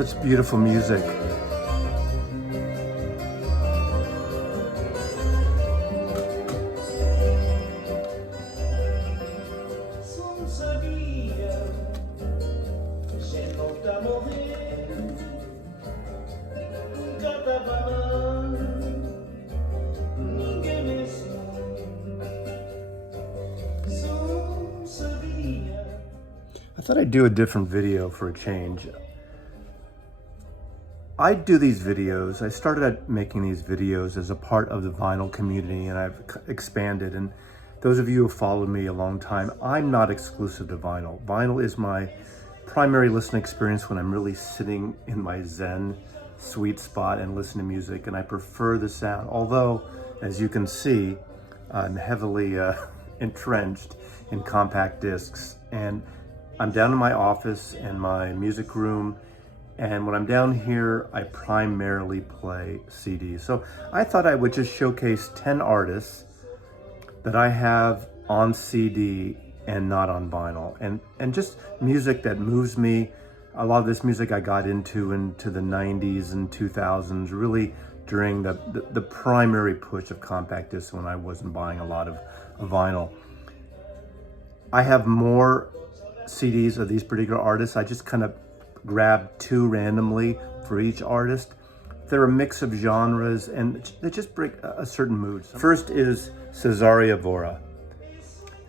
Such beautiful music. I thought I'd do a different video for a change. I do these videos, I started at making these videos as a part of the vinyl community, and I've expanded. And those of you who followed me a long time, I'm not exclusive to vinyl. Vinyl is my primary listening experience when I'm really sitting in my Zen sweet spot and listening to music, and I prefer the sound. Although, as you can see, I'm heavily entrenched in compact discs, and I'm down in my office and my music room, and when I'm down here, I primarily play CDs. So I thought I would just showcase 10 artists that I have on CD and not on vinyl, and just music that moves me. A lot of this music I got into the 90s and 2000s, really during the primary push of compact discs when I wasn't buying a lot of vinyl. I have more CDs of these particular artists. I just kind of grabbed two randomly for each artist. They're a mix of genres, and they just bring a certain mood. First is Cesaria Evora.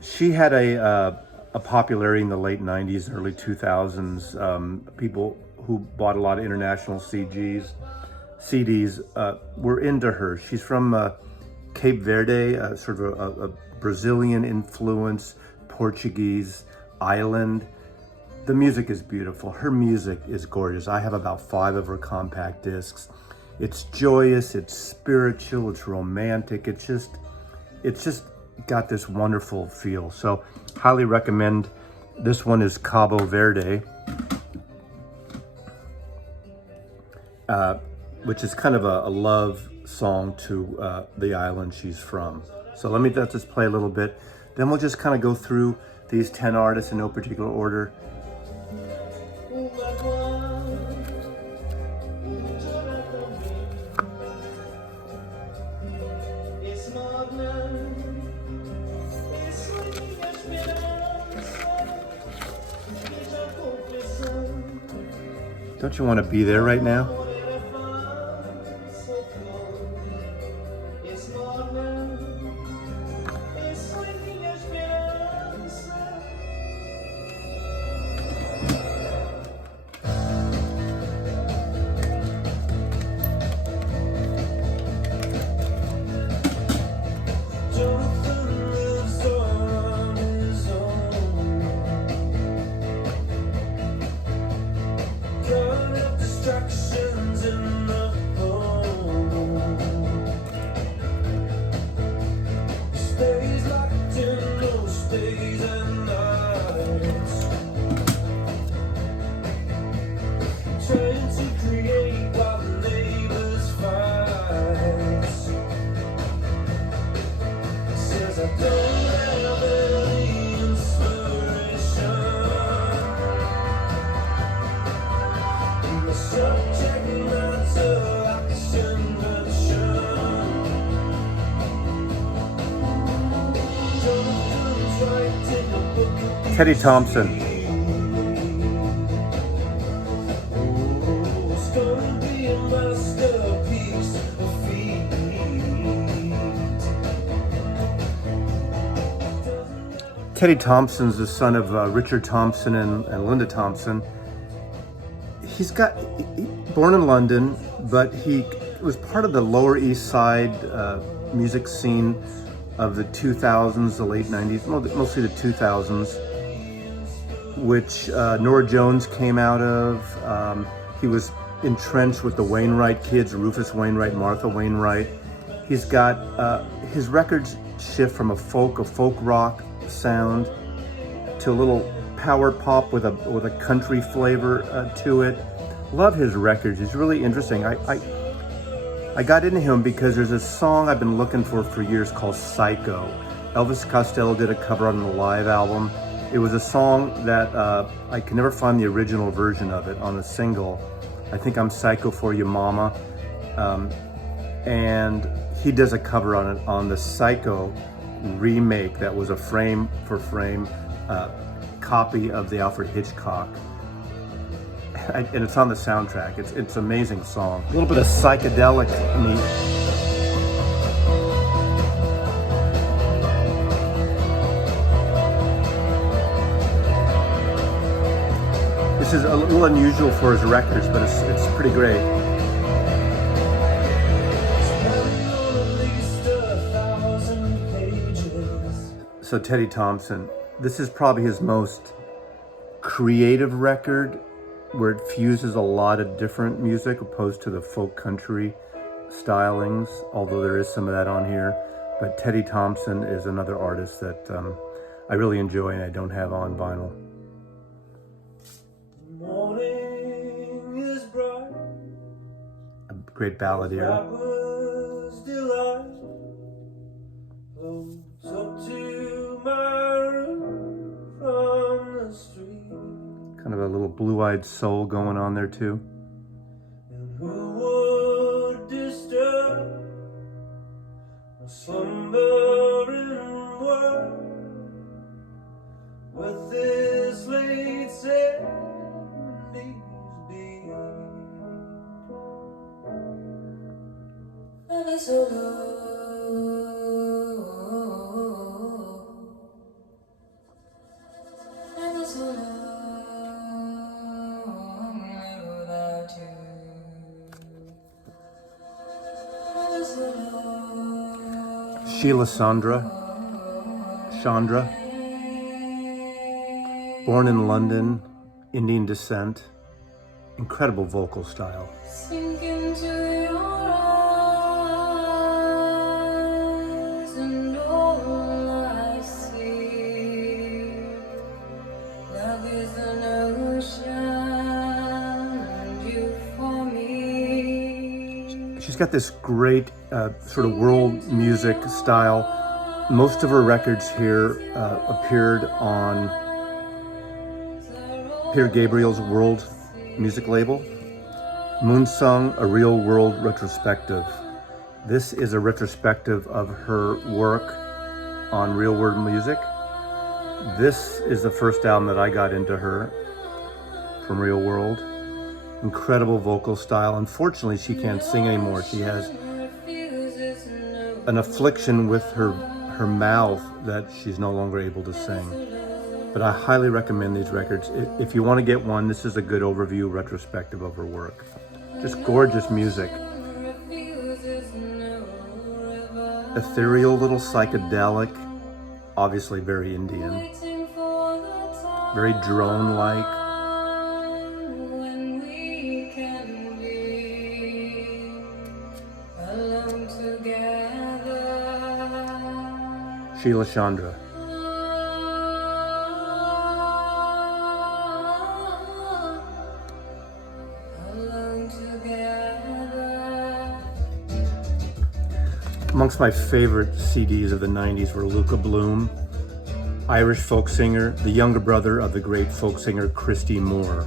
She had a popularity in the late 90s, early 2000s. People who bought a lot of international CDs were into her. She's from Cape Verde, sort of a Brazilian influence, Portuguese island. The music is beautiful. Her music is gorgeous. I have about 5 of her compact discs. It's joyous, it's spiritual, it's romantic. It's just got this wonderful feel. So highly recommend. This one is Cabo Verde, which is kind of a love song to the island she's from. So let's just play a little bit. Then we'll just kind of go through these 10 artists in no particular order. Don't you want to be there right now? Teddy Thompson. Teddy Thompson's the son of Richard Thompson and Linda Thompson. He's born in London, but he was part of the Lower East Side music scene of the 2000s, the late 90s, mostly the 2000s, which Norah Jones came out of. He was entrenched with the Wainwright kids, Rufus Wainwright, Martha Wainwright. He's got his records shift from a folk rock sound to a little power pop with a country flavor to it. Love his records. He's really interesting. I got into him because there's a song I've been looking for years called Psycho. Elvis Costello did a cover on the live album. It was a song that I could never find the original version of it on a single, I Think I'm Psycho for You Mama. And he does a cover on it on the Psycho remake that was a frame for frame copy of the Alfred Hitchcock. And it's on the soundtrack. It's an amazing song. A little bit of psychedelic meat. This is a little unusual for his records, but it's pretty great. So Teddy Thompson, this is probably his most creative record, where it fuses a lot of different music opposed to the folk country stylings, although there is some of that on here. But Teddy Thompson is another artist that I really enjoy and I don't have on vinyl. Morning is bright. A great balladeer. Up to my room from the street. Kind of a little blue-eyed soul going on there too. And who would disturb a slumbering world with this late Sunday's beat? Never so low. Never so low. Sheila Chandra, born in London, Indian descent, incredible vocal style. Sink into your eyes and all I see. Love is an ocean and you for me. She's got this great sort of world music style. Most of her records here appeared on Peter Gabriel's world music label. Moonsung, a real world retrospective. This is a retrospective of her work on real world music. This is the first album that I got into her from Real World. Incredible vocal style. Unfortunately, she can't sing anymore. She has an affliction with her mouth that she's no longer able to sing. But I highly recommend these records. If you want to get one, this is a good overview retrospective of her work. Just gorgeous music. Ethereal, little psychedelic, obviously very Indian. Very drone-like. Sheila Chandra. Amongst my favorite CDs of the 90s were Luca Bloom, Irish folk singer, the younger brother of the great folk singer Christy Moore.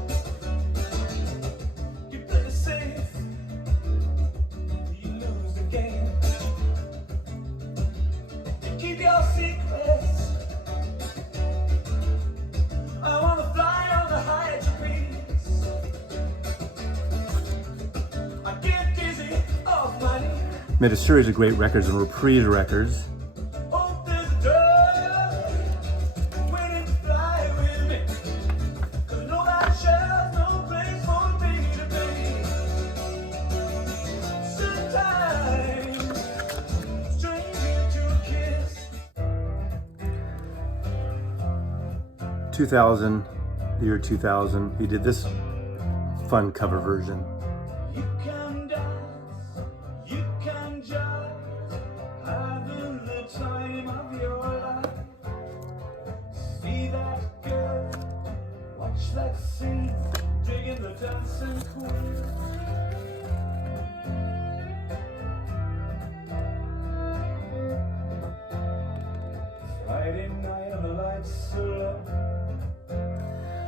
Made a series of great records and reprise records. The year 2000, he did this fun cover version.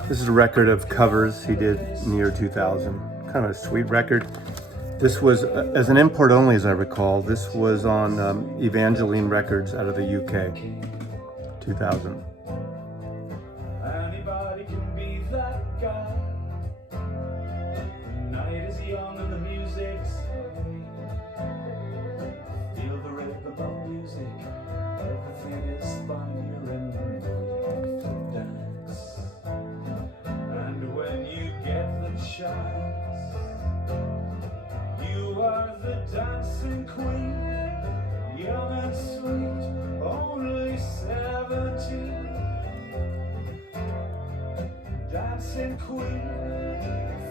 This is a record of covers he did in the year 2000, kind a sweet record. This was, as an import only as I recall, this was on Evangeline Records out of the UK, 2000. Anybody can be that guy. The night is young and the music's heavy. Feel the rhythm of music. Everything is fine. You're in the mood to dance. And when you get the chance, you are the dancing queen. Young and sweet, only 17. Dancing queen,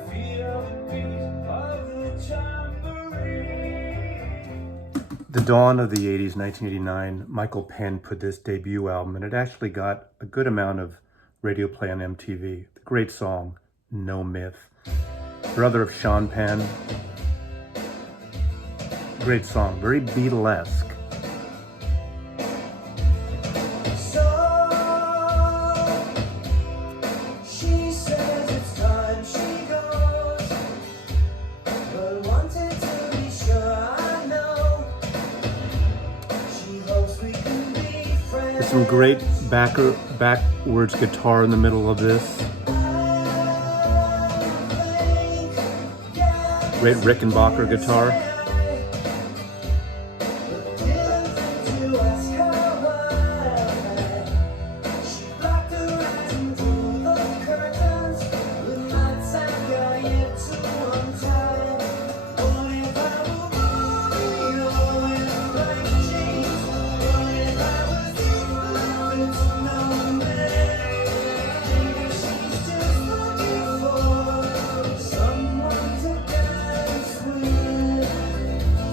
feel the beat of the tambourine. The dawn of the 80s, 1989, Michael Penn put this debut album, and it actually got a good amount of radio play on MTV. The great song, No Myth. Brother of Sean Penn. Great song, very Beatlesque. Some great backwards guitar in the middle of this. Great Rickenbacker guitar.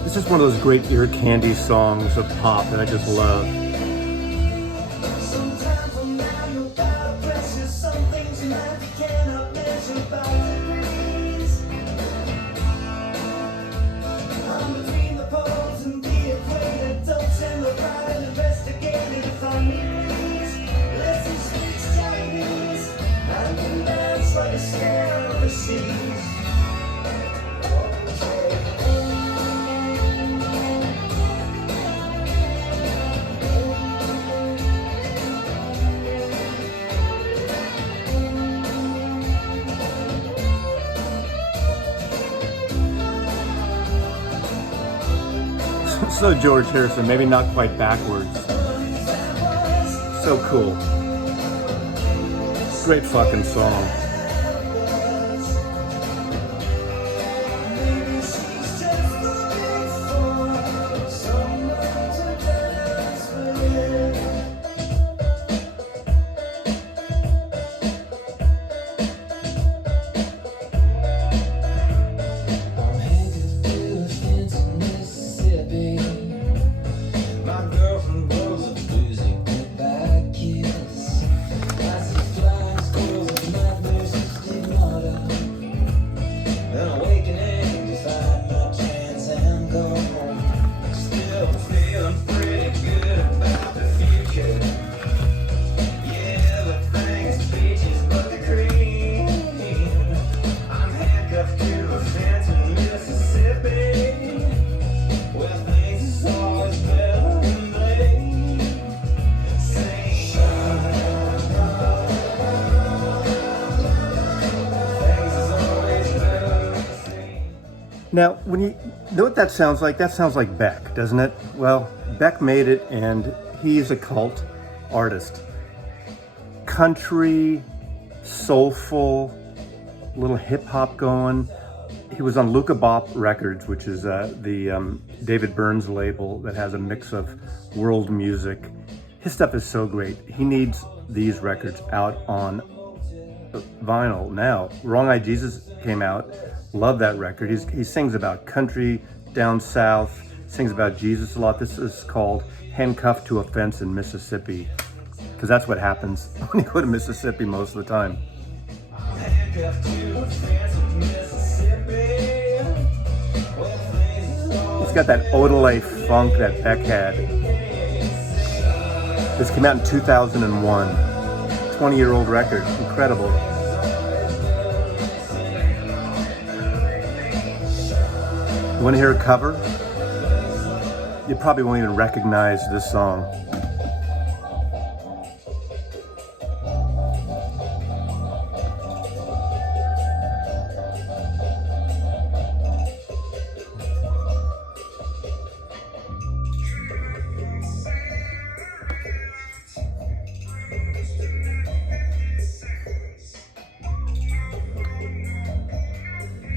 It's just one of those great ear candy songs of pop that I just love. So George Harrison, maybe not quite backwards. So cool. Great fucking song. Now, when you know what that sounds like Beck, doesn't it? Well, Beck made it, and he's a cult artist. Country, soulful, little hip hop going. He was on Luca Bloom Records, which is the David Byrne's label that has a mix of world music. His stuff is so great. He needs these records out on vinyl now. Wrong Eye Jesus came out. Love that record. He sings about country down south, sings about Jesus a lot. This is called Handcuffed to a Fence in Mississippi, because that's what happens when you go to Mississippi most of the time. It's got that Odelay funk that Beck had. This came out in 2001. 20-year-old record. Incredible. You want to hear a cover? You probably won't even recognize this song.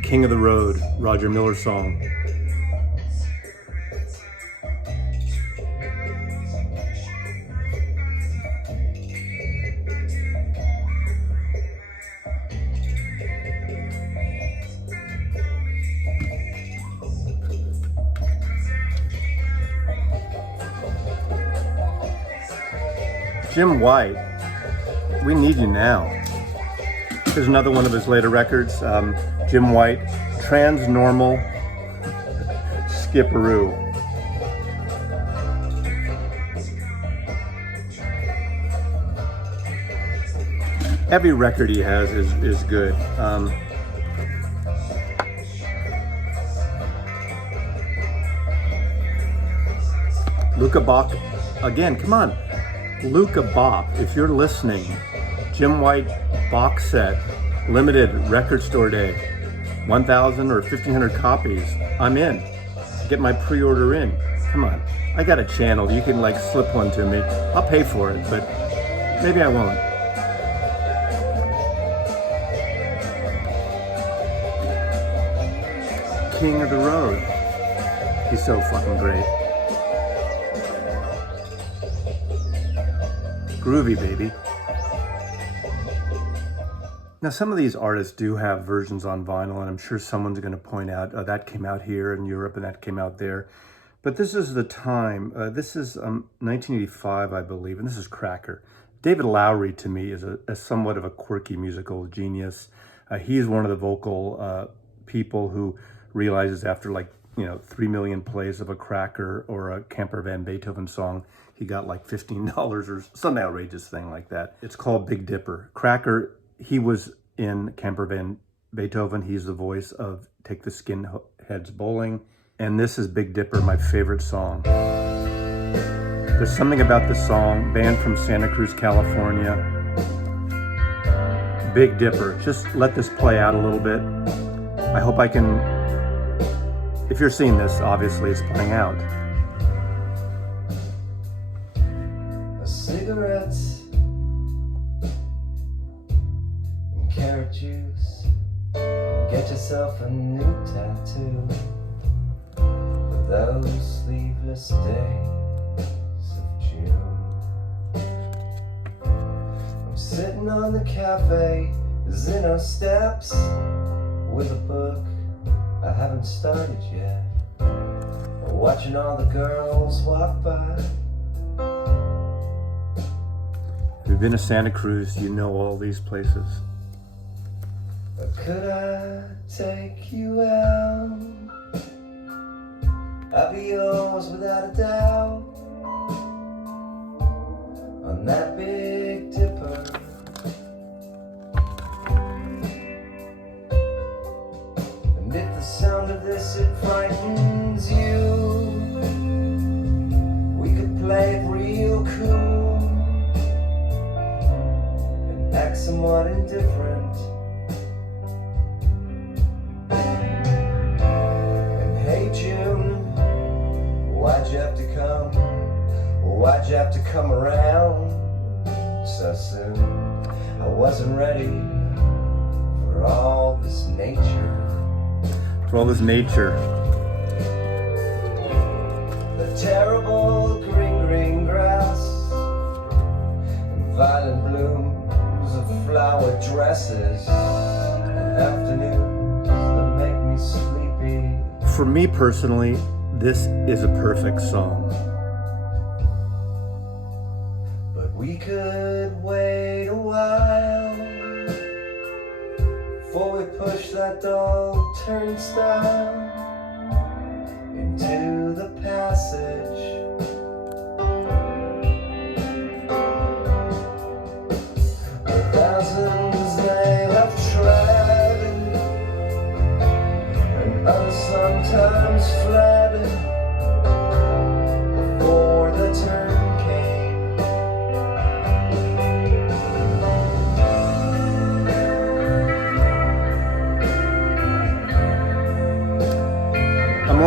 King of the Road, Roger Miller song. Jim White, We Need You Now. Here's another one of his later records. Jim White, Transnormal Skipperoo. Every record he has is good. Luca Bach, again, come on. Luca Bach, if you're listening, Jim White box set, limited record store day, 1,000 or 1,500 copies. I'm in. Get my pre-order in. Come on. I got a channel. You can like slip one to me. I'll pay for it, but maybe I won't. King of the Road. He's so fucking great. Groovy, baby. Now, some of these artists do have versions on vinyl, and I'm sure someone's going to point out, oh, that came out here in Europe and that came out there. But this is the time. This is 1985, I believe, and this is Cracker. David Lowery, to me, is a somewhat of a quirky musical genius. He's one of the vocal people who realizes after 3 million plays of a Cracker or a Camper Van Beethoven song, he got like $15 or some outrageous thing like that. It's called Big Dipper. Cracker, he was in Camper Van Beethoven. He's the voice of Take the Skinheads Bowling. And this is Big Dipper, my favorite song. There's something about this song, band from Santa Cruz, California. Big Dipper. Just let this play out a little bit. I hope I can, if you're seeing this, obviously it's playing out. Cigarettes and carrot juice. Get yourself a new tattoo for those sleeveless days of June. I'm sitting on the cafe Zinno steps with a book I haven't started yet, watching all the girls walk by. If you've been to Santa Cruz, you know all these places. Could I take you out? I'd be yours without a doubt. On that Big Dipper. And if the sound of this, it frightens you, we could play it real cool. Act somewhat indifferent. And hey June, why'd you have to come? Why'd you have to come around so soon? I wasn't ready for all this nature. For all this nature. The terrible green grass and violent bloom of flower dresses and afternoons that make me sleepy. For me personally, this is a perfect song. But we could wait a while before we push that dull turnstile into the passage. Thousands they have tried, and others sometimes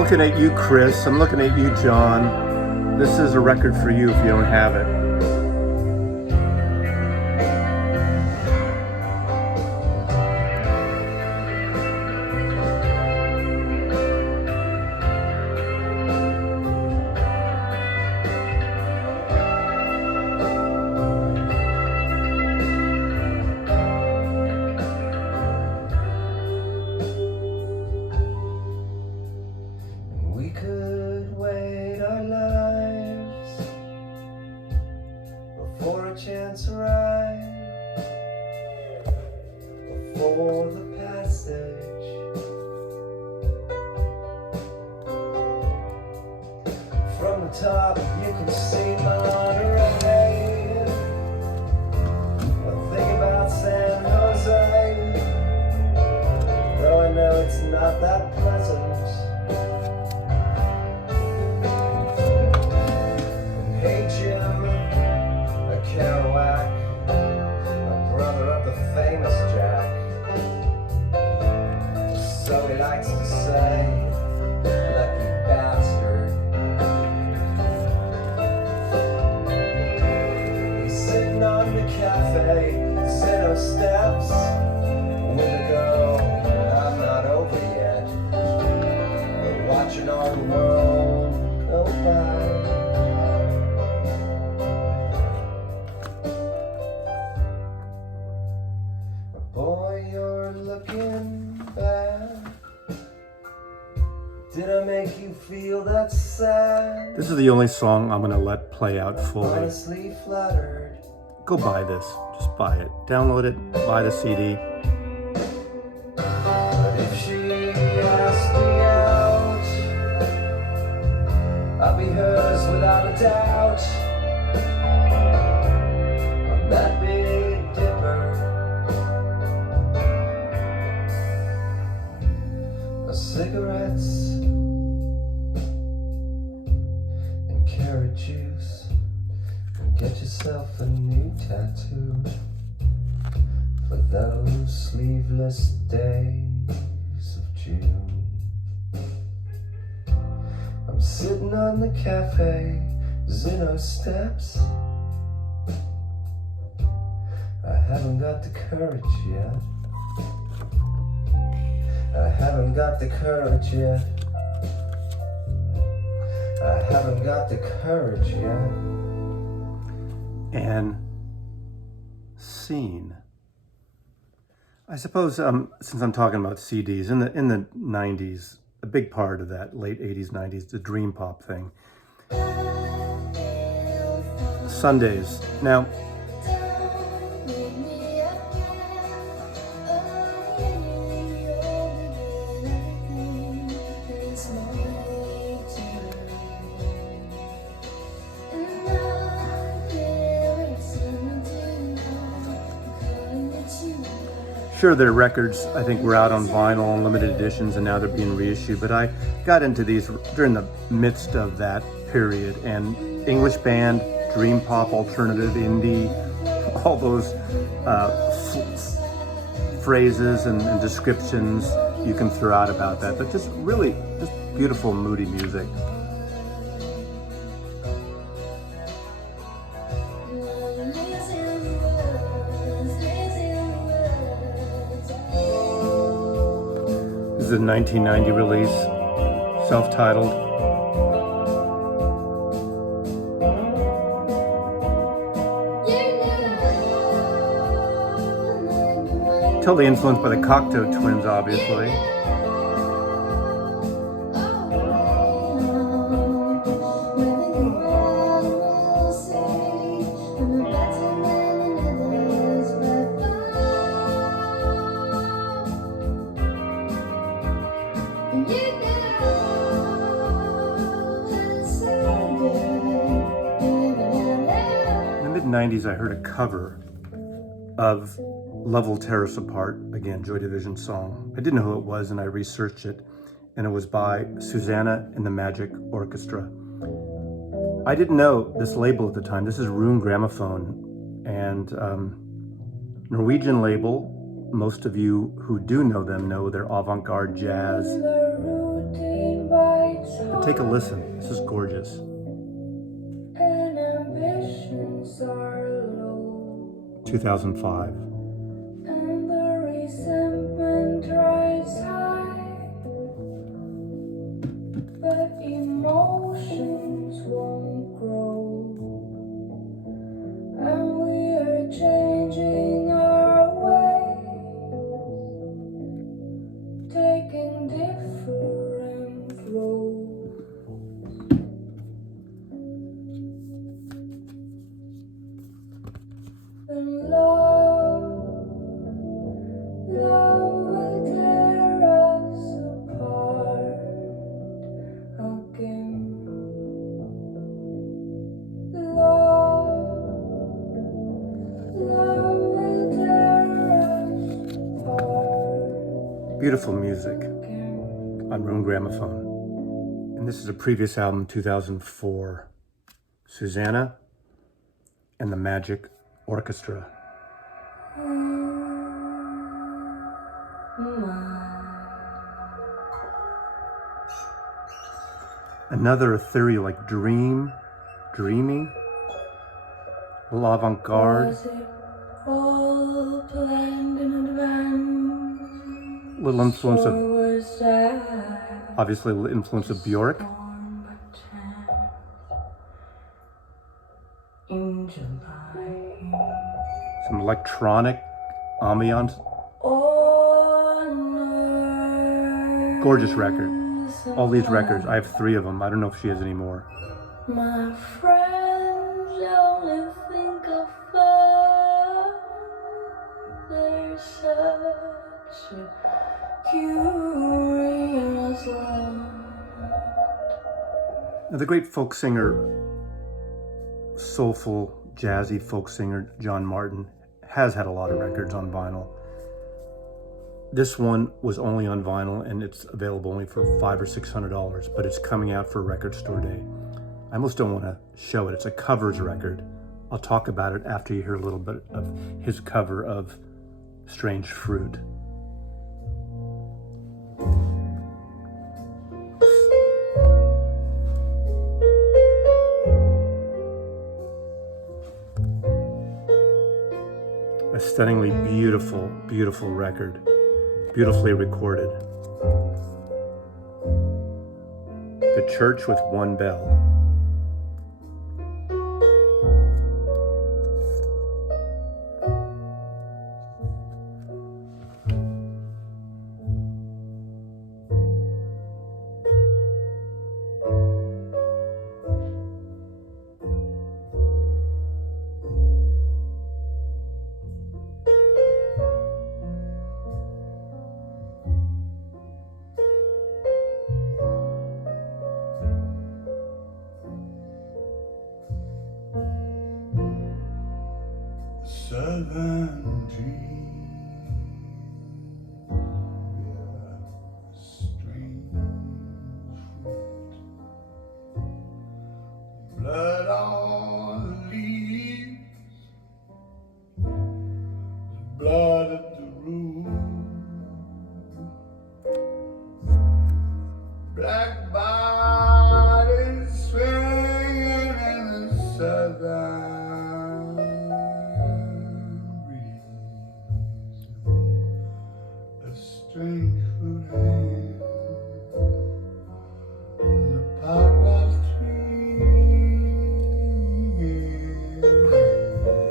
looking at you, Chris. I'm looking at you, John. This is a record for you if you don't have it. We could wait our lives before a chance arrived, before the passage. From the top you can see Monterey. Well, think about San Jose, though I know it's not that pleasant. Kerouac, a brother of the famous Jack. So he likes to say, lucky bastard. He's sitting on the cafe, Zeno steps, with a girl, I'm not over yet. We're watching our world go by. Did I make you feel that sad? This is the only song I'm going to let play out fully. Honestly flattered. Go buy this. Just buy it. Download it. Buy the CD. But if she asked me out, I'll be hers without a doubt. On that Big Dipper, cigarettes and carrot juice, and get yourself a new tattoo for those sleeveless days of June. I'm sitting on the cafe, Zeno steps. I haven't got the courage yet. I haven't got the courage yet. I haven't got the courage yet. And scene. I suppose since I'm talking about CDs, in the 90s, a big part of that, late 80s, 90s, the dream pop thing. Sundays. Now, sure, their records, I think, were out on vinyl and limited editions, and now they're being reissued. But I got into these during the midst of that period, and English band, dream pop, alternative, indie, all those phrases and descriptions you can throw out about that. But just really, just beautiful, moody music. This is a 1990 release, self-titled. Totally influenced by the Cocteau Twins, obviously. In the mid-90s, I heard a cover of Love Will Tear Us Apart, again, Joy Division song. I didn't know who it was, and I researched it, and it was by Susanna and the Magic Orchestra. I didn't know this label at the time. This is Rune Gramophone, and Norwegian label. Most of you who do know them know they're avant-garde jazz. But take a listen. This is gorgeous. And ambitions are low, 2005. and the resentment rise high, but emotions won't grow, and we are changing our ways, taking different roads. And love will tear us apart again. Love will tear us apart Beautiful music again. on Room Gramophone. And this is a previous album, 2004. Susanna and the Magic Orchestra. Another ethereal, like dreamy, a little avant-garde, Was it all planned in advance? little influence Or of, was that obviously, a little influence of Bjork. storm by chance in July? Some electronic ambiance. On Gorgeous record. earth All these records, I have 3 of them. I don't know if she has any more. my friends only think of fun. There's such a curious land. Now, the great folk singer, soulful, jazzy folk singer John Martyn has had a lot of records on vinyl. This one was only on vinyl and it's available only for $500 or $600, but it's coming out for Record Store Day. I almost don't want to show it. It's a covers record. I'll talk about it after you hear a little bit of his cover of Strange Fruit. A stunningly beautiful, beautiful record. Beautifully recorded. The Church with One Bell. Southern dream, strange fruit, blood on leaves, blood at the root, black bodies swinging in the southern. Strange fruit hand on the poplar tree.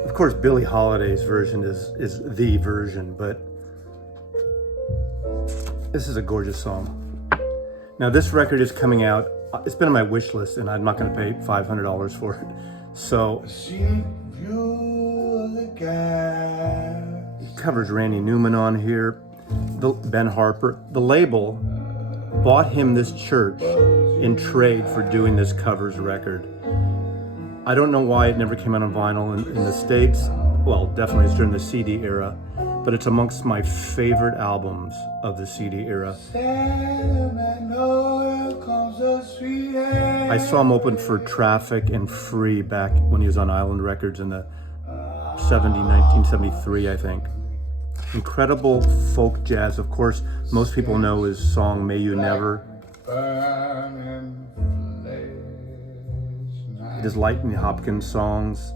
Of course, Billie Holiday's version is the version, but this is a gorgeous song. Now, this record is coming out. It's been on my wish list, and I'm not going to pay $500 for it. So, Scenic view of the gas. it covers Randy Newman on here, Ben Harper. The label bought him this church in trade for doing this covers record. I don't know why it never came out on vinyl in the States. Well, definitely it's during the CD era, but it's amongst my favorite albums of the CD era. I saw him open for Traffic and Free back when he was on Island Records in the 1973, I think. Incredible folk jazz. Of course, most people know his song May You Never. burning flesh. He does Lightning Hopkins songs,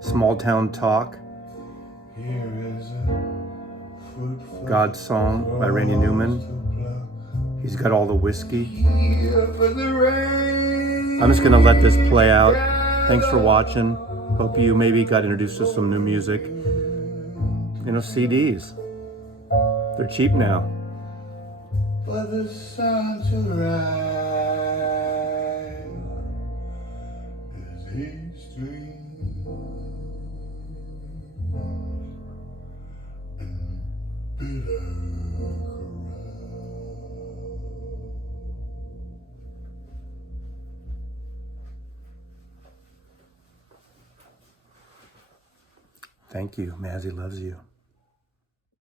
Small Town Talk, Here is a fruitful God's Song by Randy Newman. He's got all the whiskey. year for the rain. I'm just gonna let this play out. Thanks for watching. Hope you maybe got introduced to some new music. You know, CDs. They're cheap now. For the sun to rise as he streams in bitter carouse. Thank you. Mazzy loves you.